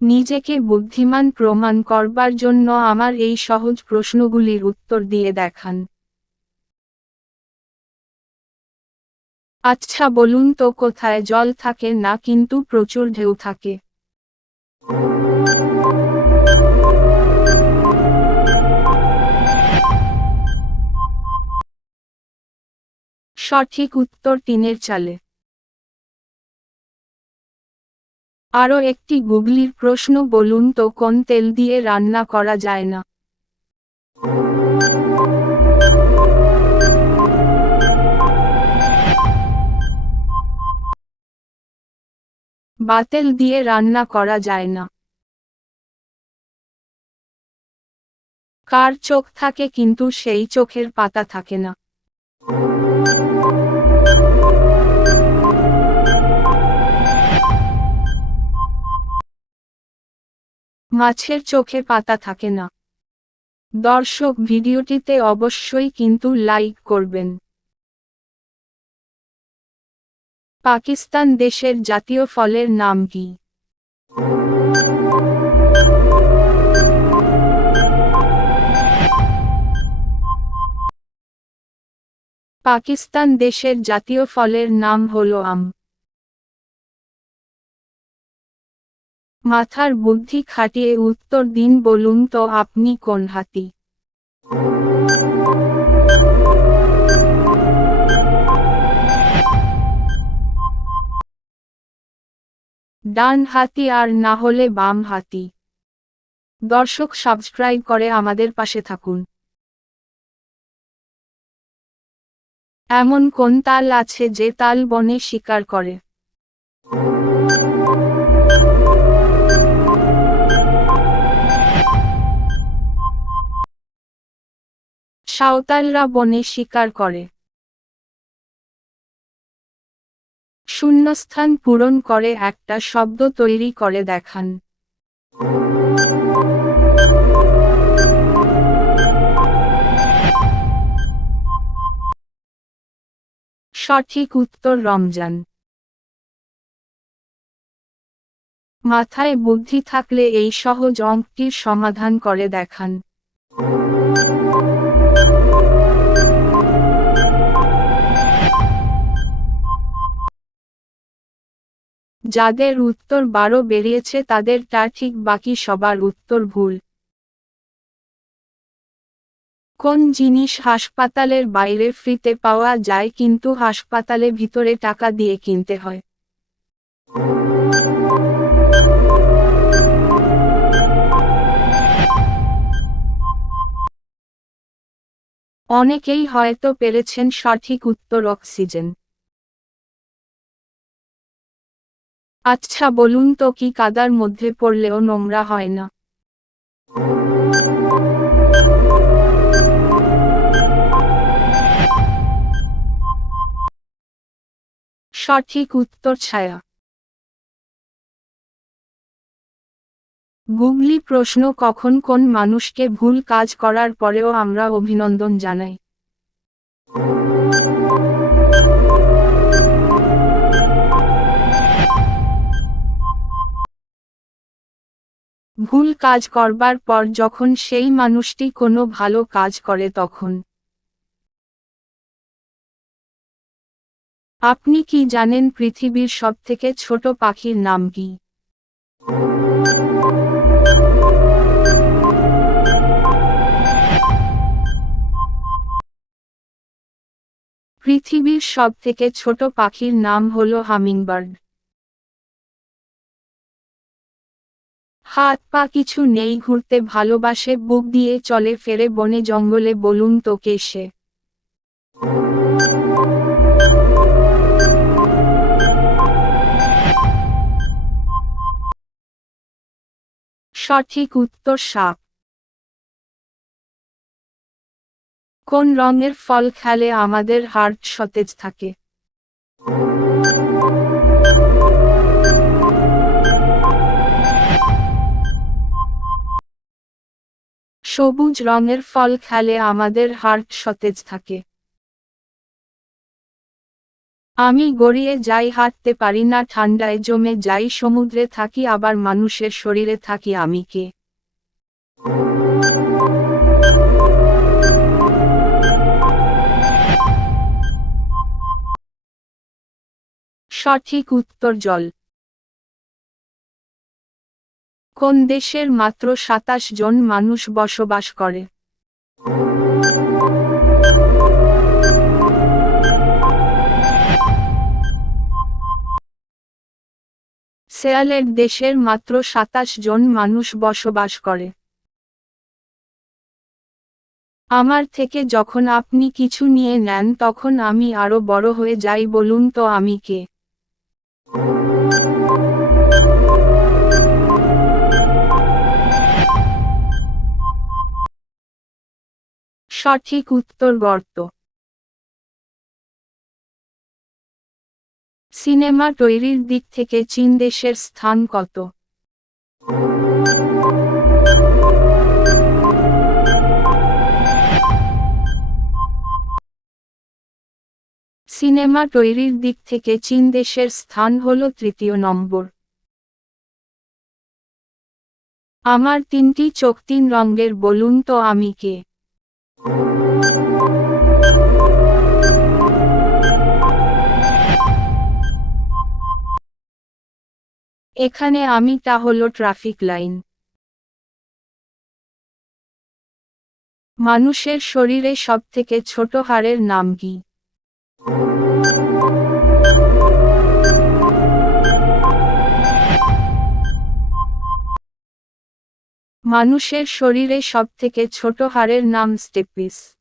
নিজেকে বুদ্ধিমান প্রমাণ করবার জন্য আমার এই সহজ প্রশ্নগুলির উত্তর দিয়ে দেখান। আচ্ছা বলুন তো, কোথায় জল থাকে না কিন্তু প্রচুর ঢেউ থাকে? সঠিক উত্তর টিনের চালে। আরও একটি গুগলির প্রশ্ন, বলুন তো কোন তেল দিয়ে রান্না করা যায় না? বাতেল দিয়ে রান্না করা যায় না। কার চোখ থাকে কিন্তু সেই চোখের পাতা থাকে না? মাছের চোখে পাতা থাকে না। দর্শক, ভিডিওটিতে অবশ্যই কিন্তু লাইক করবেন। পাকিস্তান দেশের জাতীয় ফলের নাম কি? পাকিস্তান দেশের জাতীয় ফলের নাম হলো আম। মাথার বুদ্ধি খাটিয়ে উত্তর দিন, বলুন তো আপনি কোন হাতি? ডান হাতি, আর না হলে বাম হাতি। দর্শক, সাবস্ক্রাইব করে আমাদের পাশে থাকুন। এমন কোন তাল আছে যে তাল বনে শিকার করে? সাঁওতালরা বনে শিকার করে। শূন্যস্থান পূরণ করে একটা শব্দ তৈরি করে দেখান। সঠিক উত্তর রমজান। মাথায় বুদ্ধি থাকলে এই সহজ অঙ্কটির সমাধান করে দেখান। যাদের উত্তর 12 বেরিয়েছে তাদেরটা ঠিক, বাকি সবার উত্তর ভুল। কোন জিনিস হাসপাতালের বাইরে ফ্রিতে পাওয়া যায় কিন্তু হাসপাতালে ভিতরে টাকা দিয়ে কিনতে হয়? অনেকেই হয়তো পেরেছেন, সঠিক উত্তর অক্সিজেন। আচ্ছা বলুন তো, কি কাদার মধ্যে পড়লেও নোংরা হয় না? সঠিক উত্তর ছায়া। গুগলি প্রশ্ন, কখন কোন মানুষকে ভুল কাজ করার পরেও আমরা অভিনন্দন জানাই? ভুল কাজ করবার পর যখন সেই মানুষটি কোনো ভালো কাজ করে তখন। আপনি কি জানেন পৃথিবীর সবথেকে ছোট পাখির নাম কি? পৃথিবীর সবথেকে ছোট পাখির নাম হলো হামিংবার্ড। হাত পা কিছু নেই, ঘুরতে ভালোবাসে, বুক দিয়ে চলে ফেরে বনে জঙ্গলে, বলুন তো কে সে? সঠিক উত্তর সাপ। কোন রঙের ফল খেলে আমাদের হার্ট সতেজ থাকে? সবুজ রঙের ফল খেলে আমাদের হার্ট সতেজ থাকে। আমি গড়িয়ে যাই, হাঁটতে পারি না, ঠান্ডায় জমে যাই, সমুদ্রে থাকি আবার মানুষের শরীরে থাকি, আমি কে? সঠিক উত্তর জল। কোন দেশের মাত্র ২৭ জন মানুষ বসবাস করে? সেয়ালের দেশের মাত্র ২৭ জন মানুষ বসবাস করে। আমার থেকে যখন আপনি কিছু নিয়ে নেন তখন আমি আরো বড় হয়ে যাই, বলুন তো আমি কে? সঠিক উত্তর গর্ত। সিনেমা তৈরির দিক থেকে চীন দেশের স্থান কত? সিনেমা তৈরির দিক থেকে চীন দেশের স্থান হল ৩য় নম্বর। আমার ৩টি চোখ ৩ রঙের, বলুন তো আমি কে? এখানে আমিটা হলো ট্রাফিক লাইন। মানুষের শরীরে সবথেকে ছোট হাড়ের নাম কি? মানুষের শরীরে সবথেকে ছোট হাড়ের নাম স্টেপিস।